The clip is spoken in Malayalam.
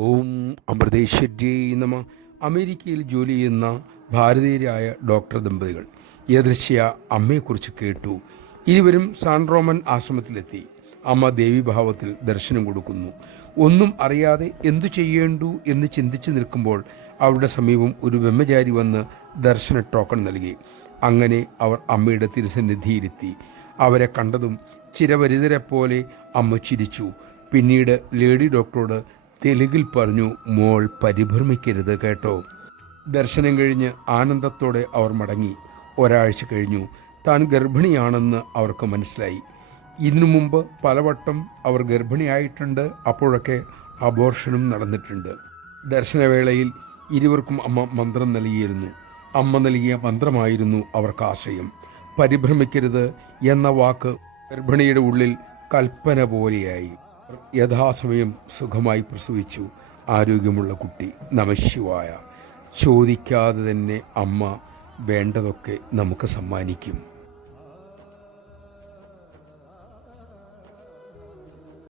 ഓം അമൃതേശ്വര്യേ നമ. അമേരിക്കയിൽ ജോലി ചെയ്യുന്ന ഭാരതീയരായ ഡോക്ടർ ദമ്പതികൾ യദൃശ്യ അമ്മയെക്കുറിച്ച് കേട്ടു. ഇരുവരും സാൻ റോമൻ ആശ്രമത്തിലെത്തി. അമ്മ ദേവീഭാവത്തിൽ ദർശനം കൊടുക്കുന്നു. ഒന്നും അറിയാതെ എന്തു ചെയ്യേണ്ടു എന്ന് ചിന്തിച്ചു നിൽക്കുമ്പോൾ അവരുടെ സമീപം ഒരു ബ്രഹ്മചാരി വന്ന് ദർശന ടോക്കൺ നൽകി. അങ്ങനെ അവർ അമ്മയുടെ തിരുസന്നിധിയിലെത്തി. അവരെ കണ്ടതും ചിരവരിതരെപ്പോലെ അമ്മ ചിരിച്ചു. പിന്നീട് ലേഡി ഡോക്ടറോട് തെലുങ്കിൽ പറഞ്ഞു, മോൾ പരിഭ്രമിക്കരുത് കേട്ടോ. ദർശനം കഴിഞ്ഞ് ആനന്ദത്തോടെ അവർ മടങ്ങി. ഒരാഴ്ച കഴിഞ്ഞു. താൻ ഗർഭിണിയാണെന്ന് അവർക്ക് മനസ്സിലായി. ഇതിനു മുമ്പ് പലവട്ടം അവർ ഗർഭിണിയായിട്ടുണ്ട്. അപ്പോഴൊക്കെ അബോർഷനും നടന്നിട്ടുണ്ട്. ദർശനവേളയിൽ ഇരുവർക്കും അമ്മ മന്ത്രം നൽകിയിരുന്നു. അമ്മ നൽകിയ മന്ത്രമായിരുന്നു അവർക്ക് ആശ്രയം. പരിഭ്രമിക്കരുത് എന്ന വാക്ക് ഗർഭിണിയുടെ ഉള്ളിൽ കൽപ്പന പോലെയായി. യഥാസമയം സുഖമായി പ്രസവിച്ചു. ആരോഗ്യമുള്ള കുട്ടി. നമഃശിവായ. ചോദിക്കാതെ തന്നെ അമ്മ വേണ്ടതൊക്കെ നമുക്ക് സമ്മാനിക്കും.